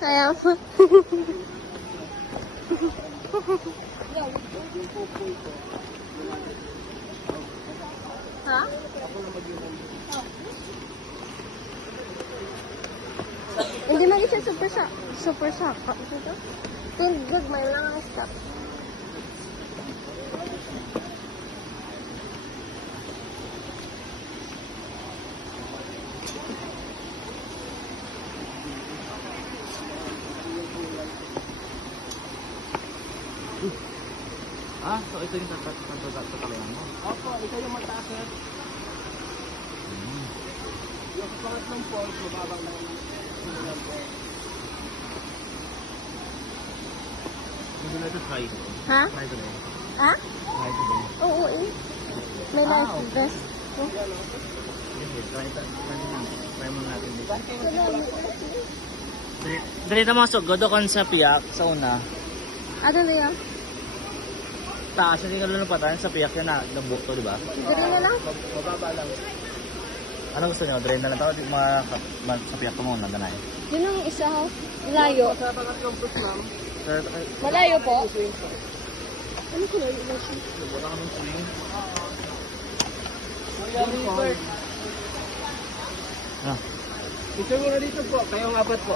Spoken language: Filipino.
Kaya mo. Ha? Hindi man siya super shock. Ito? Tundog, may lang ang stop. Ah, so ito yung tatalayan mo? Opo, ito yung mataas sir. Yung pangatlong falls, mababang lang simulan po. Would you like to try it? Ha? Try it again. Ha? Try it again. Oo eh. May life vest. Sige, try it. Try mo natin dito. Salamat. Dali naman so, godokon sa piyak sa una. Ano na yan? Taas, hindi ka lulupatan sa piyak yan na nabukto, di ba? Dali na lang? Mababa lang. Ano gusto nyo? Drain na lang ito? Sa piyak ko muna, ganay. Yun ang isa ho. Malayo. Sa pangatlong falls ma'am, Sir, Malayo po. ano ko na yung wala ka ng swing. river. Ah. Picture mo na dito po, kayong apat po.